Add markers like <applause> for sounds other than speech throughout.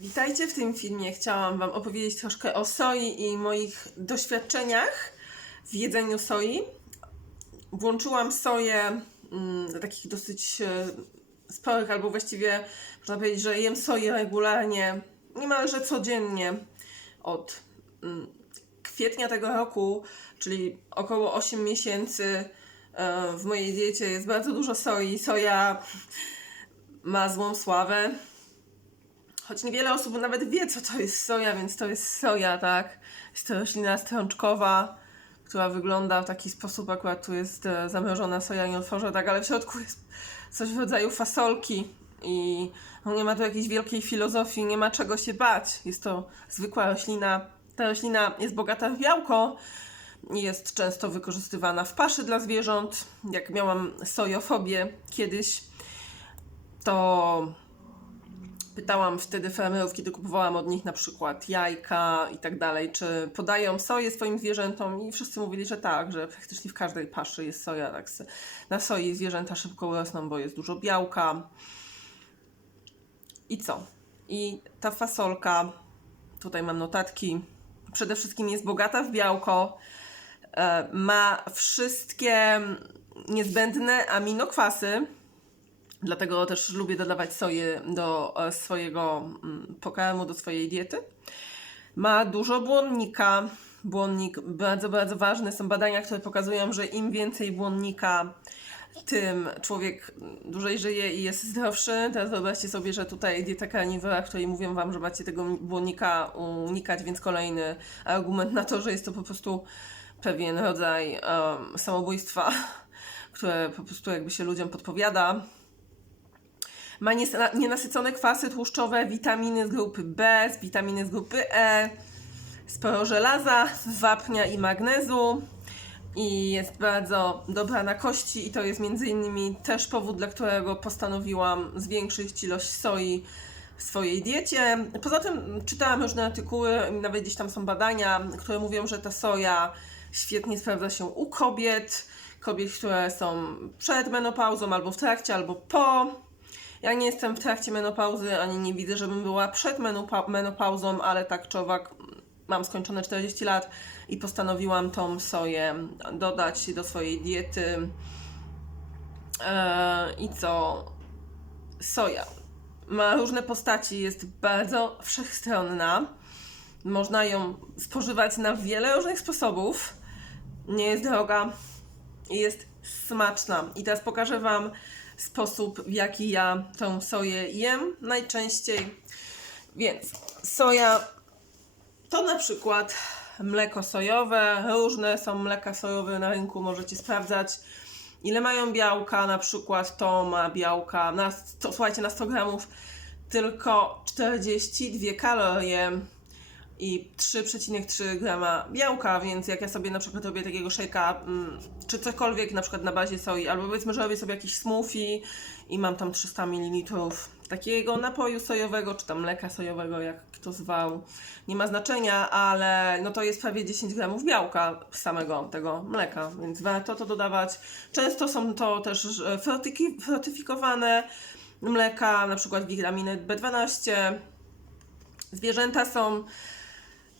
Witajcie w tym filmie. Chciałam Wam opowiedzieć troszkę o soi i moich doświadczeniach w jedzeniu soi. Włączyłam soję mm, takich dosyć e, sporych, albo właściwie można powiedzieć, że jem soję regularnie, niemalże codziennie od mm, kwietnia tego roku, czyli około 8 miesięcy. e, W mojej diecie jest bardzo dużo soi. Soja ma złą sławę. Choć niewiele osób nawet wie, co to jest soja, więc to jest soja, tak? Jest to roślina strączkowa, która wygląda w taki sposób, akurat tu jest e, zamrożona soja, nie otworzę tak, ale w środku jest coś w rodzaju fasolki i no, nie ma tu jakiejś wielkiej filozofii, nie ma czego się bać. Jest to zwykła roślina. Ta roślina jest bogata w białko, jest często wykorzystywana w paszy dla zwierząt. Jak miałam sojofobię kiedyś, to pytałam wtedy fermerów, kiedy kupowałam od nich na przykład jajka i tak dalej, czy podają soję swoim zwierzętom i wszyscy mówili, że tak, że praktycznie w każdej paszy jest soja. Tak, na soi zwierzęta szybko rosną, bo jest dużo białka. I co? I ta fasolka, tutaj mam notatki, przede wszystkim jest bogata w białko, e, ma wszystkie niezbędne aminokwasy, Dlatego też lubię dodawać soję do e, swojego mm, pokarmu, do swojej diety. Ma dużo błonnika. Błonnik bardzo, bardzo ważny. Są badania, które pokazują, że im więcej błonnika, tym człowiek dłużej żyje i jest zdrowszy. Teraz wyobraźcie sobie, że tutaj dieta karnivora, w której mówią Wam, że macie tego błonnika unikać, więc kolejny argument na to, że jest to po prostu pewien rodzaj em, samobójstwa, <laughs> które po prostu jakby się ludziom podpowiada. Ma nienasycone kwasy tłuszczowe, witaminy z grupy B, z witaminy z grupy E, sporo żelaza, wapnia i magnezu i jest bardzo dobra na kości i to jest między innymi też powód, dla którego postanowiłam zwiększyć ilość soi w swojej diecie. Poza tym czytałam różne artykuły, nawet gdzieś tam są badania, które mówią, że ta soja świetnie sprawdza się u kobiet, kobiet, które są przed menopauzą, albo w trakcie, albo po. Ja nie jestem w trakcie menopauzy, ani nie widzę, żebym była przed menopa- menopauzą, ale tak czy owak mm, mam skończone 40 lat i postanowiłam tą soję dodać do swojej diety. Eee, I co? Soja. Ma różne postaci, jest bardzo wszechstronna. Można ją spożywać na wiele różnych sposobów. Nie jest droga i jest smaczna. I teraz pokażę Wam sposób, w jaki ja tą soję jem najczęściej. Więc soja to na przykład mleko sojowe. Różne są mleka sojowe na rynku, możecie sprawdzać. Ile mają białka, na przykład to ma białka, na, to, słuchajcie, na 100 gramów tylko 42 kalorie i 3,3 grama białka, więc jak ja sobie na przykład robię takiego szejka, mm, czy cokolwiek na przykład na bazie soi, albo powiedzmy, że robię sobie jakiś smoothie i mam tam 300 ml takiego napoju sojowego, czy tam mleka sojowego, jak kto zwał, nie ma znaczenia, ale no to jest prawie 10 gramów białka samego tego mleka, więc warto to dodawać. Często są to też e, fortyfikowane mleka, na przykład witaminy B12, zwierzęta są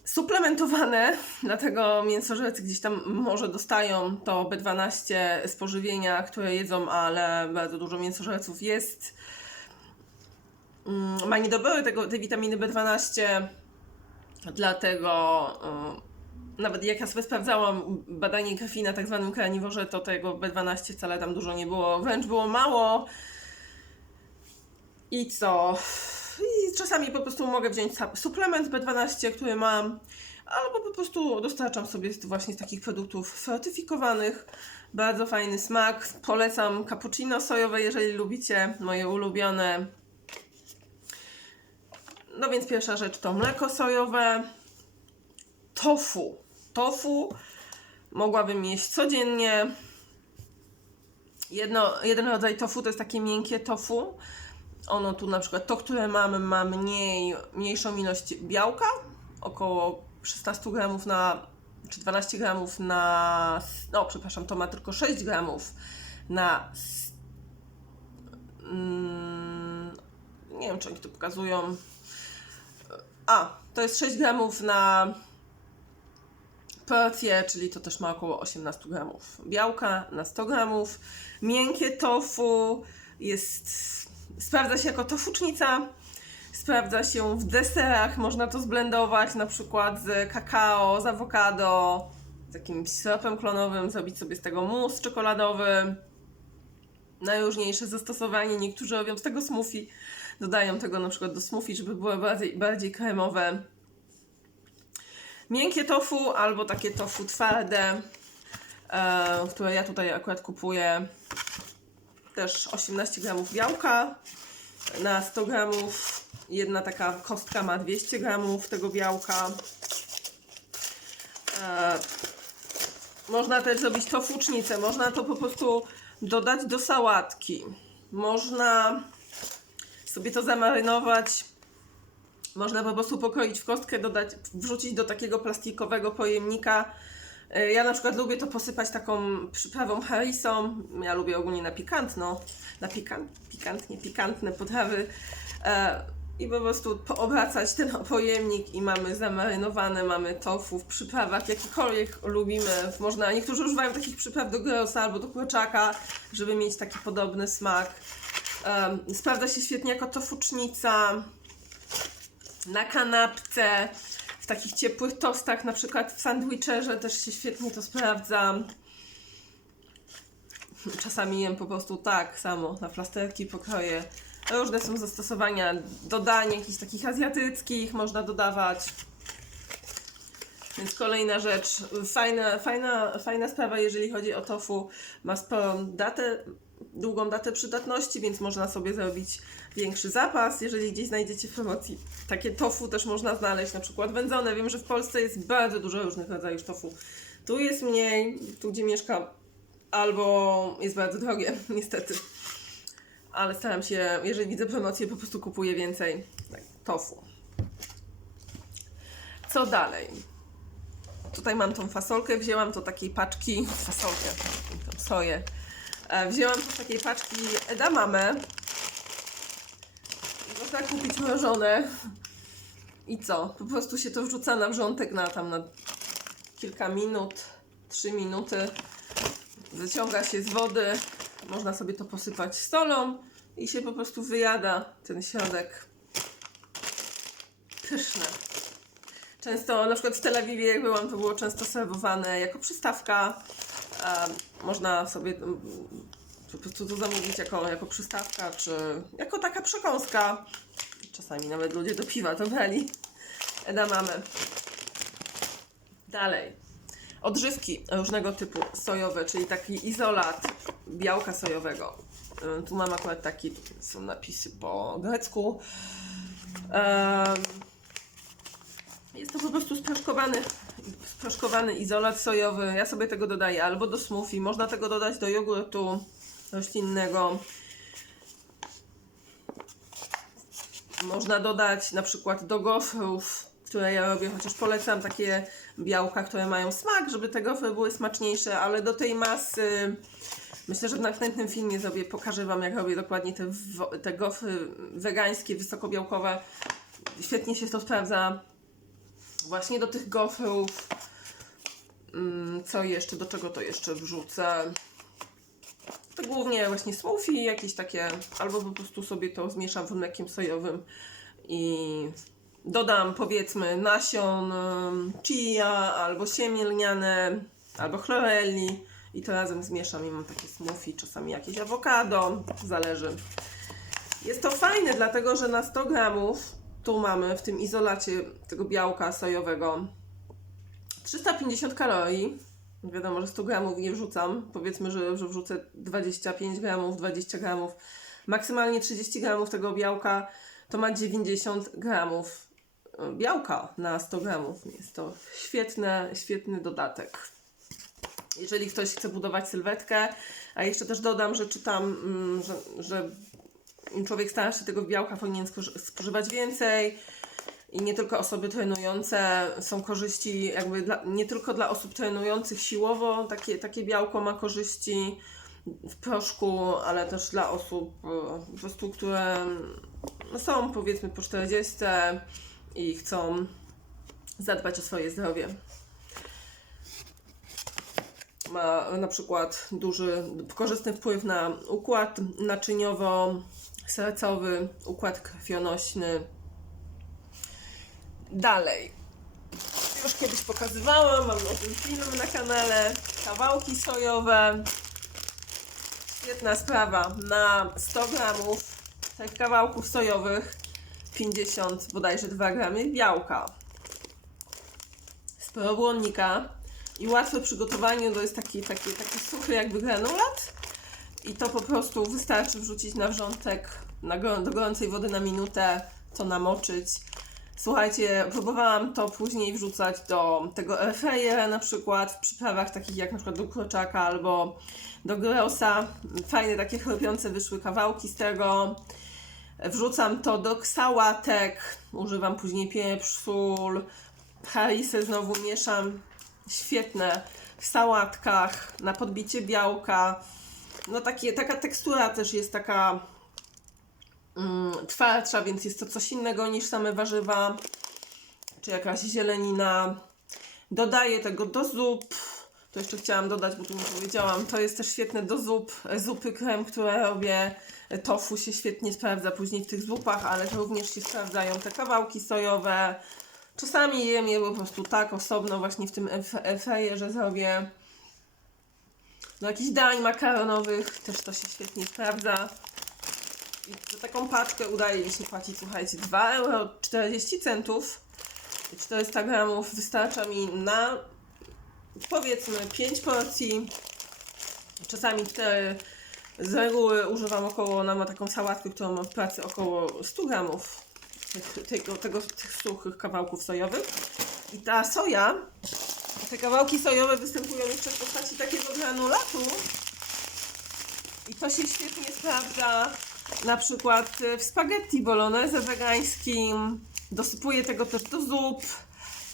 suplementowane, <laughs> dlatego mięsożercy gdzieś tam może dostają to B12 z pożywienia, które jedzą, ale bardzo dużo mięsożerców jest. Mm, Ma niedobory tego, tej witaminy B12, dlatego y, nawet jak ja sobie sprawdzałam badanie krwi na tak zwanym karniworze, to tego B12 wcale tam dużo nie było, wręcz było mało. I co? Czasami po prostu mogę wziąć suplement B12, który mam, albo po prostu dostarczam sobie właśnie z takich produktów fortyfikowanych. Bardzo fajny smak. Polecam cappuccino sojowe, jeżeli lubicie, moje ulubione. No więc pierwsza rzecz to mleko sojowe. Tofu. Tofu mogłabym jeść codziennie. Jedno, jeden rodzaj tofu to jest takie miękkie tofu. Ono tu na przykład to, które mamy, ma mniej, mniejszą ilość białka, około 16 gramów na, czy 12 gramów na, no przepraszam, to ma tylko 6 gramów na, mm, nie wiem czy oni to pokazują, A, to jest 6 gramów na porcję, czyli to też ma około 18 gramów białka na 100 gramów. Miękkie tofu jest, sprawdza się jako tofucznica, sprawdza się w deserach, można to zblendować na przykład z kakao, z awokado, z jakimś syropem klonowym, zrobić sobie z tego mus czekoladowy. Najróżniejsze zastosowanie, niektórzy robią z tego smoothie, dodają tego na przykład do smoothie, żeby było bardziej, bardziej kremowe. Miękkie tofu albo takie tofu twarde, e, które ja tutaj akurat kupuję. Też 18 gramów białka na 100 gramów. Jedna taka kostka ma 200 gramów tego białka. E, można też zrobić tofucznicę. Można to po prostu dodać do sałatki. Można sobie to zamarynować można po prostu pokroić w kostkę, dodać, wrzucić do takiego plastikowego pojemnika. E, Ja na przykład lubię to posypać taką przyprawą harisą. Ja lubię ogólnie na pikantno, na pikant, pikantnie, pikantne potrawy. E, I po prostu poobracać ten pojemnik i mamy zamarynowane, mamy tofu w przyprawach, jakikolwiek lubimy. Można, niektórzy używają takich przypraw do gyrosa albo do kurczaka, żeby mieć taki podobny smak. Sprawdza się świetnie jako tofucznica na kanapce, w takich ciepłych tostach, na przykład w sandwicherze też się świetnie to sprawdza. Czasami jem po prostu tak samo, na plasterki pokroję. Różne są zastosowania, dodań jakichś takich azjatyckich można dodawać. Więc kolejna rzecz, fajna, fajna, fajna sprawa, jeżeli chodzi o tofu, ma sporą datę, długą datę przydatności, więc można sobie zrobić większy zapas, jeżeli gdzieś znajdziecie w promocji. Takie tofu też można znaleźć, na przykład wędzone. Wiem, że w Polsce jest bardzo dużo różnych rodzajów tofu. Tu jest mniej, tu gdzie mieszkam, albo jest bardzo drogie, <laughs> niestety. Ale staram się, jeżeli widzę promocję, po prostu kupuję więcej tak, tofu. Co dalej? Tutaj mam tą fasolkę, wzięłam to takiej paczki, fasolkę, tą soję. E, Wzięłam to z takiej paczki edamame. Można kupić mrożone. I co? Po prostu się to wrzuca na wrzątek na tam na kilka minut, 3 minuty. Wyciąga się z wody. Można sobie to posypać solą i się po prostu wyjada ten środek. Pyszne. Często, na przykład w Tel Awiwie, jak byłam, to było często serwowane jako przystawka. E, można sobie mm, po prostu to zamówić jako, jako przystawka, czy jako taka przekąska. Czasami nawet ludzie do piwa to brali. Edamame. Dalej. Odżywki różnego typu sojowe, czyli taki izolat białka sojowego. Y, Tu mam akurat taki, są napisy po grecku. Jest to po prostu sproszkowany, sproszkowany izolat sojowy. Ja sobie tego dodaję albo do smoothie, można tego dodać do jogurtu roślinnego. Można dodać na przykład do gofrów, które ja robię, chociaż polecam takie białka, które mają smak, żeby te gofry były smaczniejsze, ale do tej masy myślę, że w następnym filmie sobie pokażę Wam, jak robię dokładnie te, te gofry wegańskie, wysokobiałkowe. Świetnie się to sprawdza właśnie do tych gofrów. Mm, Co jeszcze, do czego to jeszcze wrzucę? To głównie właśnie smoothie, jakieś takie, albo po prostu sobie to zmieszam w mlekiem sojowym i dodam powiedzmy nasion chia, albo siemię lniane, albo chlorelli i to razem zmieszam i mam takie smoothie, czasami jakieś awokado, zależy. Jest to fajne, dlatego że na 100 gramów tu mamy w tym izolacie tego białka sojowego 350 kalorii. Wiadomo, że 100 gramów nie wrzucam. Powiedzmy, że, że wrzucę 25 gramów, 20 gramów. Maksymalnie 30 gramów tego białka to ma 90 gramów e, białka na 100 gramów. Jest to świetne, świetny dodatek. Jeżeli ktoś chce budować sylwetkę, a jeszcze też dodam, że czytam, mm, że, że człowiek starszy tego białka powinien spoży- spożywać więcej. I nie tylko osoby trenujące są korzyści, jakby dla, nie tylko dla osób trenujących siłowo, takie, takie białko ma korzyści w proszku, ale też dla osób e, po prostu, które są powiedzmy po 40 i chcą zadbać o swoje zdrowie. Ma na przykład duży, korzystny wpływ na układ naczyniowo-sercowy, układ krwionośny. Dalej. Już kiedyś pokazywałam, mam o tym film na kanale. Kawałki sojowe. Świetna sprawa. Na 100 gramów tych kawałków sojowych 50 bodajże 2 gramy białka. Sporo błonnika i łatwe w przygotowaniu to jest taki, taki, taki suchy jakby granulat i to po prostu wystarczy wrzucić na wrzątek do gorącej wody na minutę, to namoczyć. Słuchajcie, próbowałam to później wrzucać do tego airfryera na przykład w przyprawach takich jak na przykład do kurczaka albo do grosa. Fajne takie chrupiące wyszły kawałki z tego. Wrzucam to do sałatek, używam później pieprz, sól, harisy znowu mieszam. Świetne w sałatkach, na podbicie białka. No takie, taka tekstura też jest taka twardsza, więc jest to coś innego niż same warzywa, czy jakaś zielenina. Dodaję tego do zup. To jeszcze chciałam dodać, bo tu nie powiedziałam. To jest też świetne do zup. Zupy krem, które robię. Tofu się świetnie sprawdza później w tych zupach, ale również się sprawdzają te kawałki sojowe. Czasami jem je po prostu tak osobno właśnie w tym efejerze zrobię. Do jakichś dań makaronowych też to się świetnie sprawdza. I za taką paczkę udaje mi się płacić, słuchajcie, 2,40 euro 40 centów. 400 gramów wystarcza mi na powiedzmy 5 porcji, czasami 4. Z reguły używam około, ona ma taką sałatkę, którą mam w pracy, około 100 gramów tych, tego, tego, tych suchych kawałków sojowych. I ta soja, te kawałki sojowe występują jeszcze w postaci takiego granulatu. I to się świetnie sprawdza na przykład w spaghetti bolognese wegańskim. Dosypuję tego też do zup,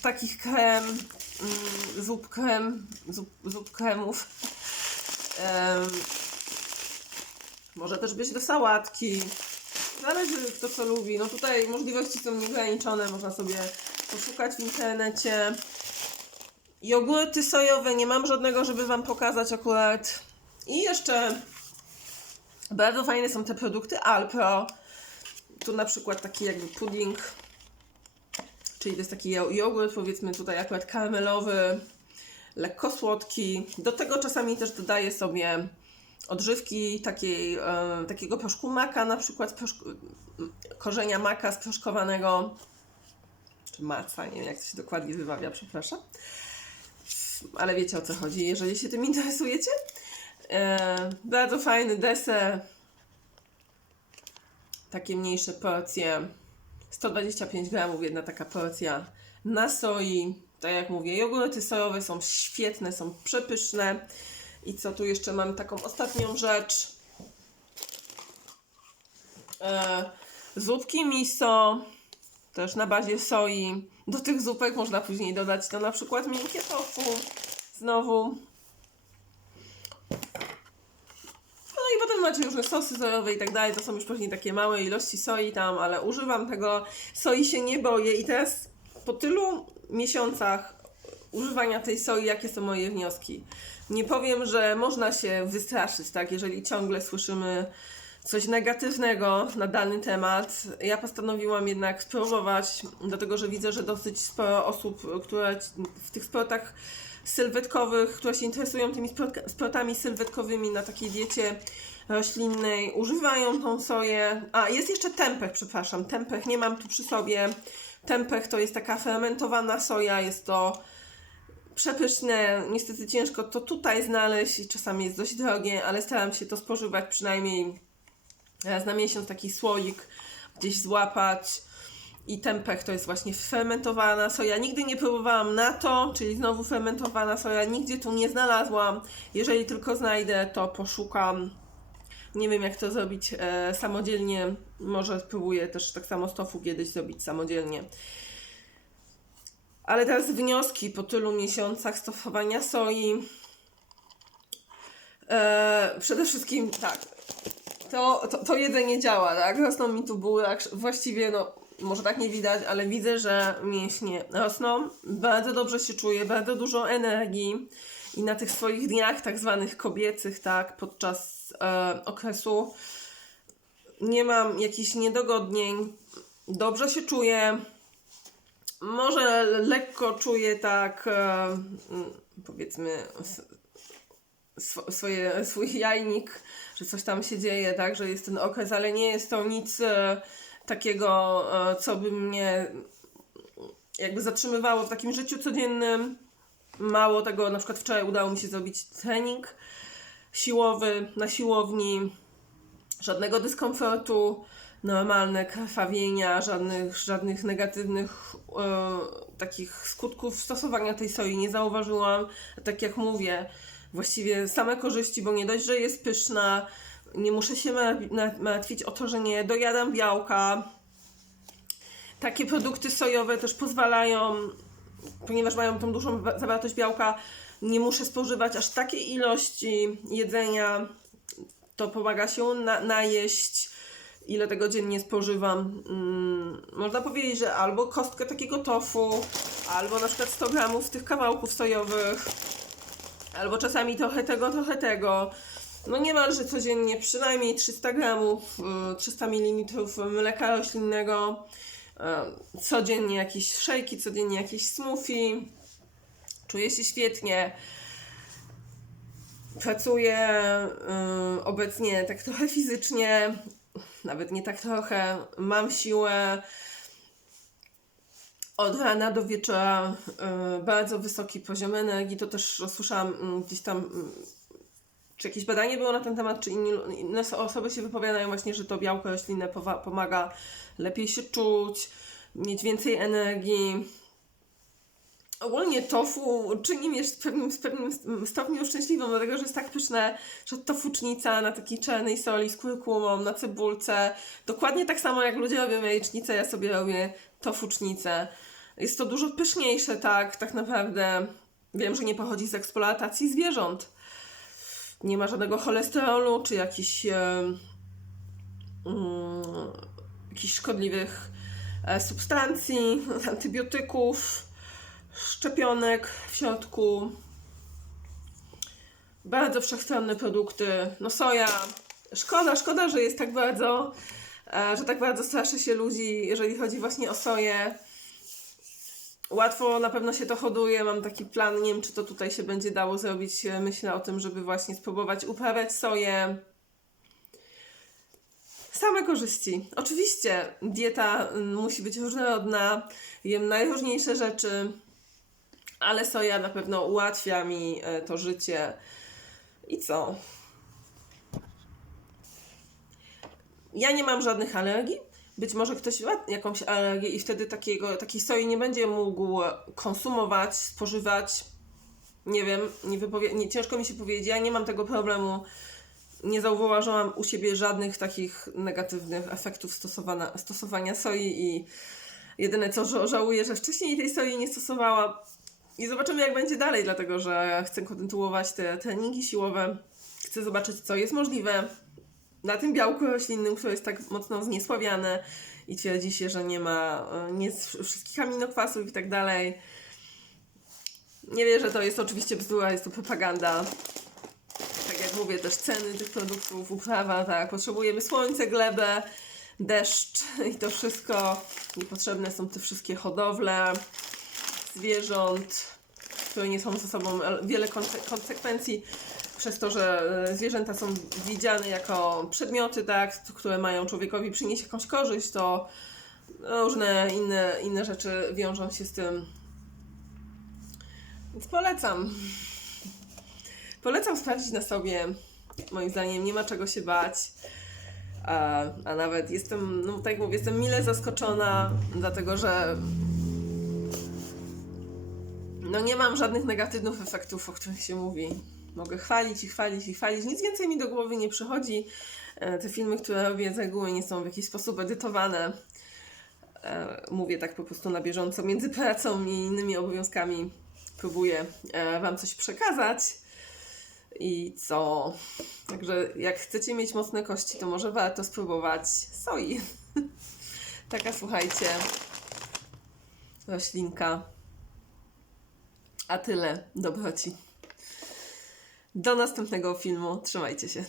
takich krem, mm, zup krem, zup, zup kremów. Em, może też być do sałatki. Zależy kto co lubi. No tutaj możliwości są nieograniczone, można sobie poszukać w internecie. Jogurty sojowe, nie mam żadnego, żeby Wam pokazać akurat. I jeszcze bardzo fajne są te produkty Alpro. Tu na przykład taki jakby pudding, czyli to jest taki jo- jogurt, powiedzmy tutaj akurat karmelowy, lekko słodki. Do tego czasami też dodaję sobie odżywki takiej, e, takiego proszku maka, na przykład proszku, korzenia maka sproszkowanego, czy maca, nie wiem jak to się dokładnie wymawia, przepraszam. Ale wiecie o co chodzi, jeżeli się tym interesujecie. E, bardzo fajny deser. Takie mniejsze porcje. 125 gramów jedna taka porcja na soi. Tak jak mówię, jogurty sojowe są świetne, są przepyszne. I co tu jeszcze mam taką ostatnią rzecz. E, zupki miso, też na bazie soi. Do tych zupek można później dodać to na przykład miękkie tofu. Znowu. No i potem macie różne sosy sojowe i tak dalej. To są już później takie małe ilości soi tam, ale używam tego. Soi się nie boję i teraz po tylu miesiącach używania tej soi, jakie są moje wnioski. Nie powiem, że można się wystraszyć, tak, jeżeli ciągle słyszymy coś negatywnego na dany temat. Ja postanowiłam jednak spróbować, dlatego że widzę, że dosyć sporo osób, które w tych sportach sylwetkowych, które się interesują tymi sport- sportami sylwetkowymi na takiej diecie roślinnej, używają tą soję. A, jest jeszcze tempeh, przepraszam, tempeh nie mam tu przy sobie. Tempeh to jest taka fermentowana soja, jest to przepyszne. Niestety ciężko to tutaj znaleźć i czasami jest dość drogie, ale staram się to spożywać przynajmniej raz na miesiąc taki słoik gdzieś złapać. I tempeh to jest właśnie fermentowana soja. Nigdy nie próbowałam na to, czyli znowu fermentowana soja. Nigdzie tu nie znalazłam. Jeżeli tylko znajdę, to poszukam. Nie wiem, jak to zrobić e, samodzielnie. Może spróbuję też tak samo z kiedyś zrobić samodzielnie. Ale teraz wnioski po tylu miesiącach stosowania soi. E, przede wszystkim tak, to, to, to jedzenie działa, tak? Rosną mi tu burak, właściwie no, może tak nie widać, ale widzę, że mięśnie rosną. Bardzo dobrze się czuję, bardzo dużo energii. I na tych swoich dniach, tak zwanych kobiecych, tak, podczas e, okresu, nie mam jakichś niedogodnień. Dobrze się czuję. Może lekko czuję tak, e, mm, powiedzmy, s- swo- swoje, swój jajnik, że coś tam się dzieje, tak, że jest ten okres, ale nie jest to nic e, takiego, e, co by mnie jakby zatrzymywało w takim życiu codziennym. Mało tego, na przykład wczoraj udało mi się zrobić trening siłowy na siłowni, żadnego dyskomfortu, normalne krwawienia, żadnych, żadnych negatywnych e, takich skutków stosowania tej soi nie zauważyłam. Tak jak mówię, właściwie same korzyści, bo nie dość, że jest pyszna, nie muszę się martwić o to, że nie dojadam białka. Takie produkty sojowe też pozwalają, ponieważ mają tą dużą wa- zawartość białka, nie muszę spożywać aż takiej ilości jedzenia. To pomaga się na, najeść. Ile tego dziennie spożywam? Mm, można powiedzieć, że albo kostkę takiego tofu, albo na przykład 100 gramów tych kawałków sojowych, albo czasami trochę tego, trochę tego. No niemalże codziennie przynajmniej 300 gramów, y, 300 ml mleka roślinnego, y, codziennie jakieś szejki, codziennie jakieś smoothie. Czuję się świetnie. Pracuję y, obecnie tak trochę fizycznie, nawet nie tak trochę. Mam siłę od rana do wieczora. y, bardzo wysoki poziom energii. To też słyszałam y, gdzieś tam. Czy jakieś badanie było na ten temat, czy inne so- osoby się wypowiadają właśnie, że to białko roślinne pomaga lepiej się czuć, mieć więcej energii. Ogólnie tofu czyni mnie w pewnym, w pewnym stopniu szczęśliwą, dlatego że jest tak pyszne, że tofucznica na takiej czarnej soli z kurkumą, na cebulce. Dokładnie tak samo jak ludzie robią jajecznicę, ja sobie robię tofucznicę. Jest to dużo pyszniejsze, tak, tak naprawdę. Wiem, że nie pochodzi z eksploatacji zwierząt. Nie ma żadnego cholesterolu, czy jakichś, jakichś szkodliwych e, substancji, <laughs> antybiotyków szczepionek w środku. Bardzo wszechstronne produkty. No soja. Szkoda, szkoda, że jest tak bardzo, e, że tak bardzo straszy się ludzi, jeżeli chodzi właśnie o soję. Łatwo na pewno się to hoduje. Mam taki plan, nie wiem czy to tutaj się będzie dało zrobić. Myślę o tym, żeby właśnie spróbować uprawiać soję. Same korzyści. Oczywiście dieta mm, musi być różnorodna. Jem najróżniejsze rzeczy ale soja na pewno ułatwia mi e, to życie. I co? Ja nie mam żadnych alergii. Być może ktoś ma jakąś alergię i wtedy takiego, takiej soi nie będzie mógł konsumować, spożywać. Nie wiem, nie wypowie- nie, ciężko mi się powiedzieć. Ja nie mam tego problemu. Nie zauważyłam u siebie żadnych takich negatywnych efektów stosowana, stosowania soi i jedyne co ża- żałuję, że wcześniej tej soi nie stosowałam. I zobaczymy, jak będzie dalej, dlatego że chcę kontynuować te treningi siłowe. Chcę zobaczyć, co jest możliwe na tym białku roślinnym, które jest tak mocno zniesławiane i twierdzi się, że nie ma e, nie wszystkich aminokwasów i tak dalej. Nie wierzę, to jest oczywiście bzdura, jest to propaganda. Tak jak mówię, też ceny tych produktów, uprawa, tak. Potrzebujemy słońce, glebę, deszcz i to wszystko. Niepotrzebne są te wszystkie hodowle zwierząt, które niosą ze sobą wiele konse- konsekwencji przez to, że e, zwierzęta są widziane jako przedmioty, tak, które mają człowiekowi przynieść jakąś korzyść, to różne inne, inne rzeczy wiążą się z tym. Więc polecam. Polecam sprawdzić na sobie. Moim zdaniem nie ma czego się bać. A, a nawet jestem, no tak jak mówię, jestem mile zaskoczona, dlatego że no nie mam żadnych negatywnych efektów, o których się mówi. Mogę chwalić i chwalić i chwalić. Nic więcej mi do głowy nie przychodzi. E, Te filmy, które robię z reguły nie są w jakiś sposób edytowane. E, Mówię tak po prostu na bieżąco. Między pracą i innymi obowiązkami próbuję e, Wam coś przekazać. I co? Także jak chcecie mieć mocne kości, to może warto spróbować soi. <laughs> Taka, słuchajcie, roślinka. A tyle dobroci. Do następnego filmu. Trzymajcie się.